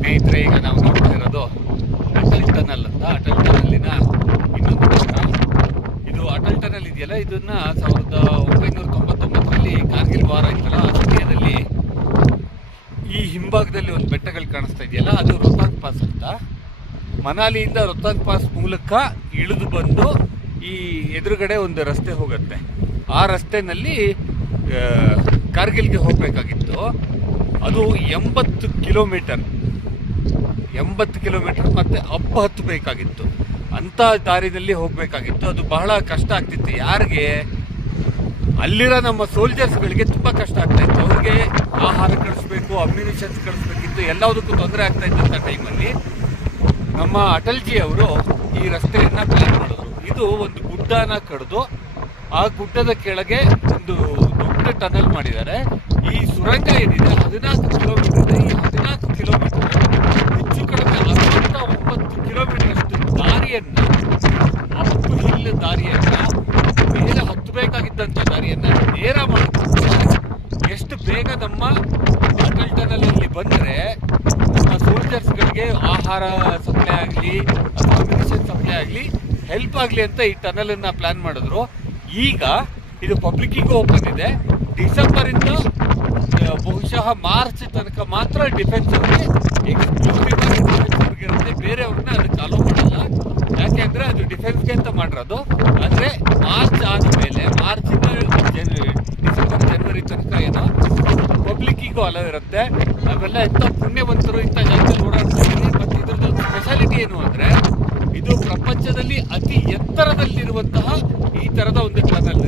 ಸ್ನೇಹಿತರೆ, ಈಗ ನಾವು ನೋಡ್ತಾ ಇರೋದು ಅಟಲ್ ಟನಲ್ ಅಂತ. ಅಟಲ್ ಟನಲ್ಲಿನ ಇನ್ನೊಂದು ಭಾಗ ಇದು. ಅಟಲ್ ಟನಲ್ ಇದೆಯಲ್ಲ, ಇದನ್ನ 1999ರಲ್ಲಿ ಕಾರ್ಗಿಲ್ ವಾರ ಇತ್ತಲ್ಲ, ಆ ಸಮಯದಲ್ಲಿ ಈ ಹಿಂಭಾಗದಲ್ಲಿ ಒಂದು ಬೆಟ್ಟಗಳು ಕಾಣಿಸ್ತಾ ಇದೆಯಲ್ಲ, ಅದು ರೋಹ್ತಾಂಗ್ ಪಾಸ್ ಅಂತ. ಮನಾಲಿಯಿಂದ ರೋಹ್ತಾಂಗ್ ಪಾಸ್ ಮೂಲಕ ಇಳಿದು ಬಂದು ಈ ಎದುರುಗಡೆ ಒಂದು ರಸ್ತೆ ಹೋಗುತ್ತೆ. ಆ ರಸ್ತೆನಲ್ಲಿ ಕಾರ್ಗಿಲ್ಗೆ ಹೋಗಬೇಕಾಗಿತ್ತು. ಅದು 80 ಕಿಲೋಮೀಟರ್ ಮತ್ತೆ ಹತ್ತಬೇಕಾಗಿತ್ತು. ಅಂಥ ದಾರಿನಲ್ಲಿ ಹೋಗಬೇಕಾಗಿತ್ತು. ಅದು ಬಹಳ ಕಷ್ಟ ಆಗ್ತಿತ್ತು. ಯಾರಿಗೆ? ಅಲ್ಲಿರೋ ನಮ್ಮ ಸೋಲ್ಜರ್ಸ್ಗಳಿಗೆ ತುಂಬ ಕಷ್ಟ ಆಗ್ತಾ ಇತ್ತು. ಅವ್ರಿಗೆ ಆಹಾರ ಕಳಿಸ್ಬೇಕು, ಅಮ್ಯುನಿಷನ್ಸ್ ಕಳಿಸ್ಬೇಕಿತ್ತು, ಎಲ್ಲದಕ್ಕೂ ತೊಂದರೆ ಆಗ್ತಾ ಇದ್ದಂಥ ಟೈಮಲ್ಲಿ ನಮ್ಮ ಅಟಲ್ಜಿ ಅವರು ಈ ರಸ್ತೆಯನ್ನು ಪ್ಲಾನ್ ಮಾಡಿದ್ರು. ಇದು ಒಂದು ಗುಡ್ಡನ ಕಡಿದು ಆ ಗುಡ್ಡದ ಕೆಳಗೆ ಒಂದು ದೊಡ್ಡ ಟನಲ್ ಮಾಡಿದ್ದಾರೆ. ಈ ಸುರಂಗ ಏನಿದೆ 14 ಕಿಲೋಮೀಟರ್ ಇದೆ. ಈ 14 ಕಿಲೋಮೀಟರ್ ಹೆಚ್ಚು ಕಡಿಮೆ 69 ಕಿಲೋಮೀಟರ್ ಅಷ್ಟು ದಾರಿಯನ್ನ, ಅಪ್ಪು ಹಿಲ್ ದಾರಿಯನ್ನ, ಮೇಲೆ ಹತ್ತಬೇಕಾಗಿದ್ದಂಥ ದಾರಿಯನ್ನ ನೇರ ಮಾಡಿಕೊಡ್ತಾರೆ. ಎಷ್ಟು ಬೇಗ ನಮ್ಮ ಅಟಲ್ ಟನಲ್ ಅಲ್ಲಿ ಬಂದರೆ ನಮ್ಮ ಸೋಲ್ಜರ್ಸ್ಗಳಿಗೆ ಆಹಾರ ಸಪ್ಲೈ ಆಗಲಿ ಅಥವಾ ಅಮ್ಯುನಿಷನ್ ಸಪ್ಲೈ ಆಗಲಿ ಹೆಲ್ಪ್ ಆಗಲಿ ಅಂತ ಈ ಟನಲನ್ನು ಪ್ಲಾನ್ ಮಾಡಿದ್ರು. ಈಗ ಇದು ಪಬ್ಲಿಕ್ಕಿಗೂ ಓಪನ್ ಇದೆ. ಡಿಸೆಂಬರಿಂದ ಬಹುಶಃ ಮಾರ್ಚ್ ತನಕ ಮಾತ್ರ ಡಿಫೆನ್ಸ್ ಅವ್ರಿಗೆ ಇರುತ್ತೆ. ಬೇರೆಯವ್ರನ್ನ ಅದಕ್ಕೆ ಅಲೋ ಮಾಡಲ್ಲ. ಯಾಕೆಂದರೆ ಅದು ಡಿಫೆನ್ಸ್ಗೆ ಅಂತ ಮಾಡಿರೋದು. ಅಂದರೆ ಮಾರ್ಚ್ ಆದಮೇಲೆ, ಮಾರ್ಚಿಂದ ಡಿಸೆಂಬರ್ ಜನವರಿ ತನಕ ಏನೋ ಪಬ್ಲಿಕ್ಕಿಗೂ ಅಲೋ ಇರುತ್ತೆ. ನಾವೆಲ್ಲ ಎಂಥ ಪುಣ್ಯವಂತರು ಇಂಥ ಜಾಗದಲ್ಲಿ ಓಡಾಡ್ತಾ ಇದ್ದೀವಿ. ಮತ್ತು ಇದ್ರದ್ದು ಸ್ಪೆಷಾಲಿಟಿ ಏನು ಅಂದರೆ, ಇದು ಪ್ರಪಂಚದಲ್ಲಿ ಅತಿ ಎತ್ತರದಲ್ಲಿರುವಂತಹ ಈ ಥರದ ಒಂದು ಟನಲ್.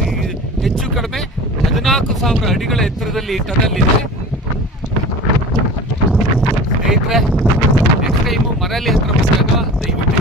ಹೆಚ್ಚು ಕಡಿಮೆ 14,000 ಅಡಿಗಳ ಎತ್ತರದಲ್ಲಿ ಈ ಟನಲ್ ಇದೆ. ಸ್ನೇಹಿತರೆ, ನೆಕ್ಸ್ಟ್ ಟೈಮು ಮನಾಲಿ ಹತ್ರ ಬಂದಾಗ ದಯವಿಟ್ಟು